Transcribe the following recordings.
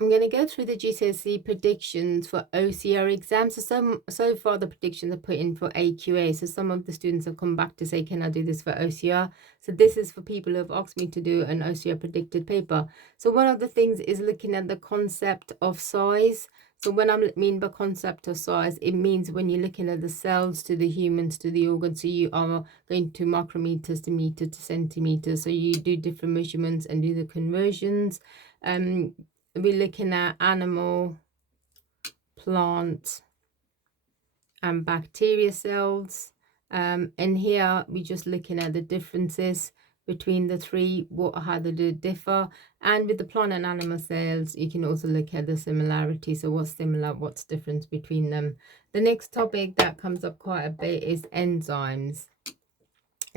I'm going to go through the GCSE predictions for OCR exams. So far the predictions are put in for AQA. So some of the students have come back to say, can I do this for OCR? So this is for people who have asked me to do an OCR predicted paper. So one of the things is looking at the concept of size. So when I mean by concept of size, it means when you're looking at the cells to the humans to the organs, so you are going to micrometers to meter to centimeters. So you do different measurements and do the conversions. We're looking at animal, plant, and bacteria cells. And here we're just looking at the differences between the three, how they differ. And with the plant and animal cells, you can also look at the similarity. So what's similar, what's different between them. The next topic that comes up quite a bit is enzymes.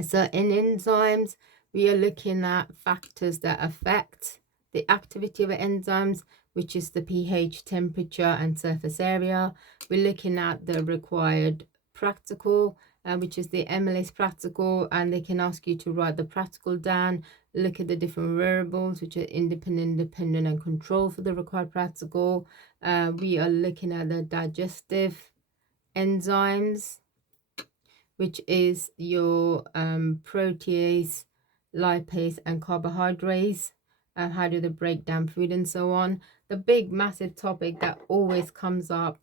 So in enzymes, we are looking at factors that affect the activity of enzymes, which is the pH, temperature, and surface area. We're looking at the required practical, which is the MLS practical, and they can ask you to write the practical down, look at the different variables, which are independent, dependent, and control for the required practical. We are looking at the digestive enzymes, which is your protease, lipase, and carbohydrates, and how do they break down food and so on. The big massive topic that always comes up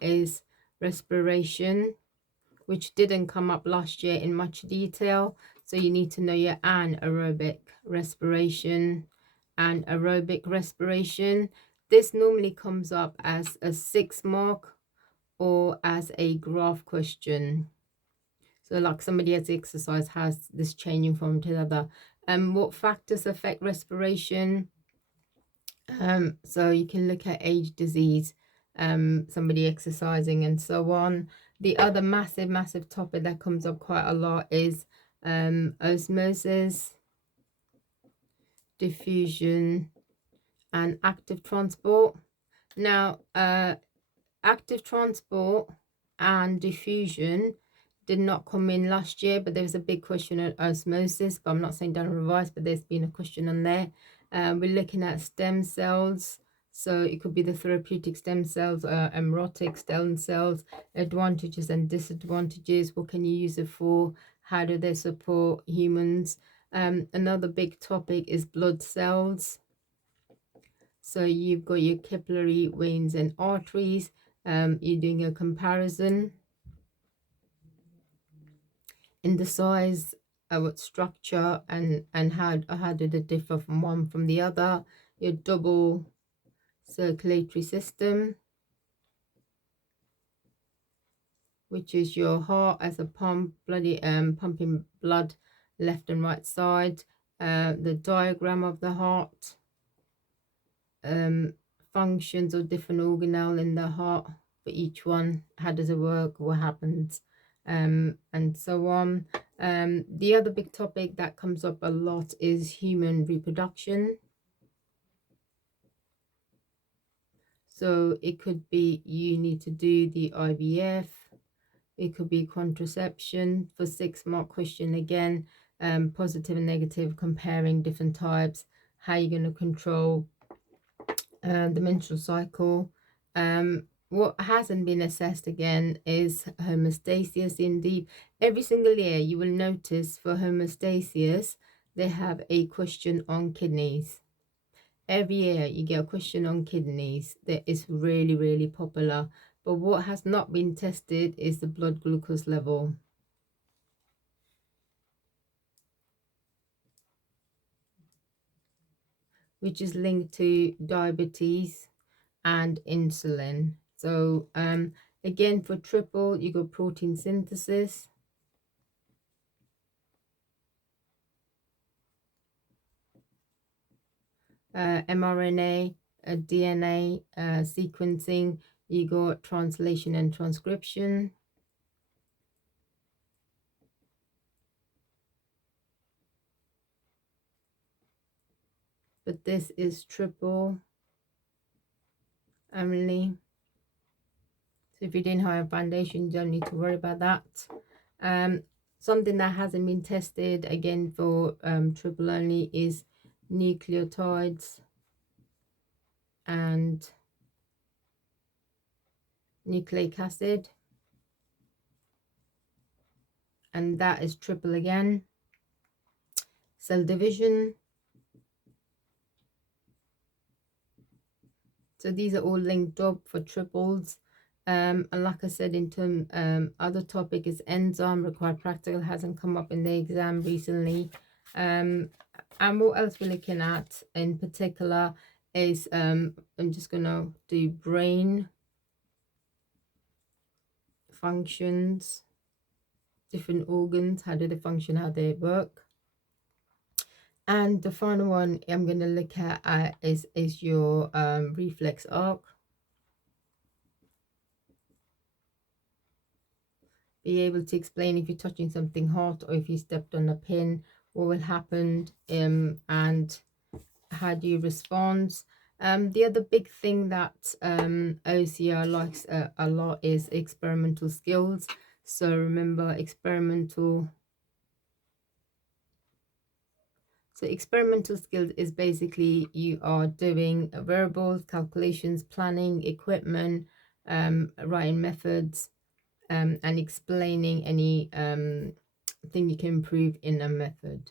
is respiration, which didn't come up last year in much detail. So you need to know your anaerobic respiration and aerobic respiration. This normally comes up as a 6 mark or as a graph question. So like somebody has exercise has this changing from to the other. What factors affect respiration? So you can look at age, disease, somebody exercising, and so on. The other massive topic that comes up quite a lot is osmosis, diffusion, and active transport. Now, active transport and diffusion did not come in last year, but there was a big question on osmosis, but I'm not saying don't revise, but there's been a question on there. We're looking at stem cells. So it could be the therapeutic stem cells, embryonic stem cells, advantages and disadvantages. What can you use it for? How do they support humans? Another big topic is blood cells. So you've got your capillary veins and arteries. You're doing a comparison in the size, what structure, and how do they differ from one from the other. Your double circulatory system, which is your heart as a pump, pumping blood left and right side. The diagram of the heart, functions of different organelle in the heart for each one. How does it work? What happens? And so on. The other big topic that comes up a lot is human reproduction. So it could be you need to do the IVF. It could be contraception for 6 mark question again. Positive and negative, comparing different types. How you're going to control the menstrual cycle. What hasn't been assessed again is homeostasis. Indeed, every single year you will notice for homeostasis they have a question on kidneys. Every year you get a question on kidneys that is really popular, but what has not been tested is the blood glucose level, which is linked to diabetes and insulin. So again, for triple, you got protein synthesis, mRNA, DNA sequencing, you got translation and transcription. But this is triple only. So if you didn't have a foundation, you don't need to worry about that. Something that hasn't been tested again for triple only is nucleotides and nucleic acid, and that is triple again. Cell division. So these are all linked up for triples. And like I said, in term other topic is enzyme required practical, hasn't come up in the exam recently. And what else we're looking at in particular is I'm just gonna do brain functions, different organs, how do they function, how they work. And the final one I'm going to look at is your reflex arc. Be able to explain if you're touching something hot or if you stepped on a pin, what will happen, and how do you respond. The other big thing that OCR likes a lot is experimental skills. So remember, experimental skills is basically you are doing variables, calculations, planning, equipment, writing methods, and explaining any thing you can improve in a method.